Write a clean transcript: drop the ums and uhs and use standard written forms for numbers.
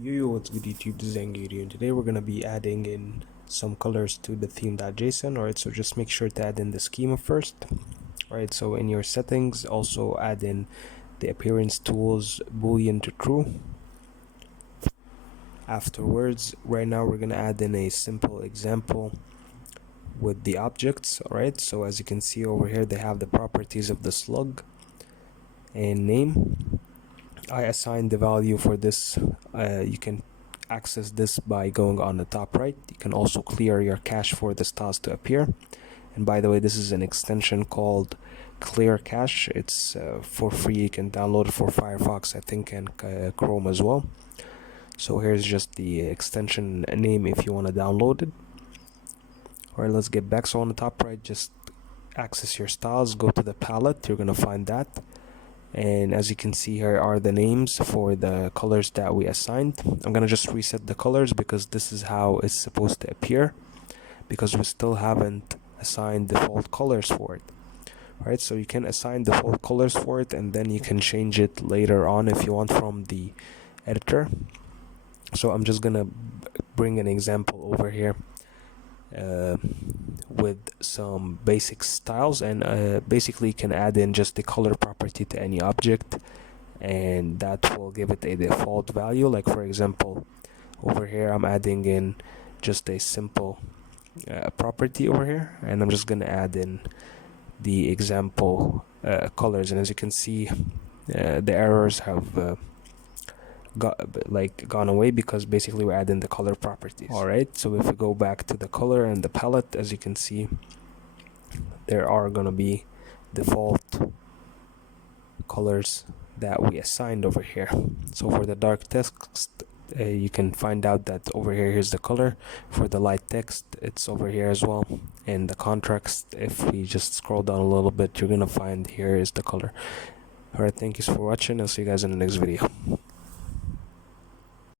Yo, what's good YouTube, this is Angry, and today we're going to be adding in some colors to the theme.json. Alright, so just make sure to add in the schema first. Alright, so in your settings, also add in the appearance boolean to true. Afterwards, right now we're going to add in a simple example with the objects. Alright, so as you can see over here, they have the properties of the slug and name. I assigned the value for this. You can access this by going on the top right. You can also clear your cache for the styles to appear. And by the way, this is an extension called Clear Cache. It's for free. You can download it for Firefox, I think, and Chrome as well. So here's just the extension name if you want to download it. Alright, let's get back. So on the top right, just access your styles, go to the palette, you're gonna find that. And as you can see, here are the names for the colors that we assigned. I'm gonna just reset the colors because this is how it's supposed to appear, because we still haven't assigned default colors for it. Alright, so you can assign default colors for it and then you can change it later on if you want from the editor. So I'm just gonna bring an example over here with some basic styles, and basically you can add in just the color property to any object and that will give it a default value. Like for example, over here I'm adding in just a simple property over here, and I'm just going to add in the example colors, and as you can see the errors have gone away because basically we're adding the color properties. Alright, so if we go back to the color and the palette, as you can see, there are gonna be default colors that we assigned over here. So for the dark text, you can find out that over here, here's the color. For the light text, it's over here as well. And the contrast, if we just scroll down a little bit, you're gonna find here is the color. Alright, thank you for watching. I'll see you guys in the next video.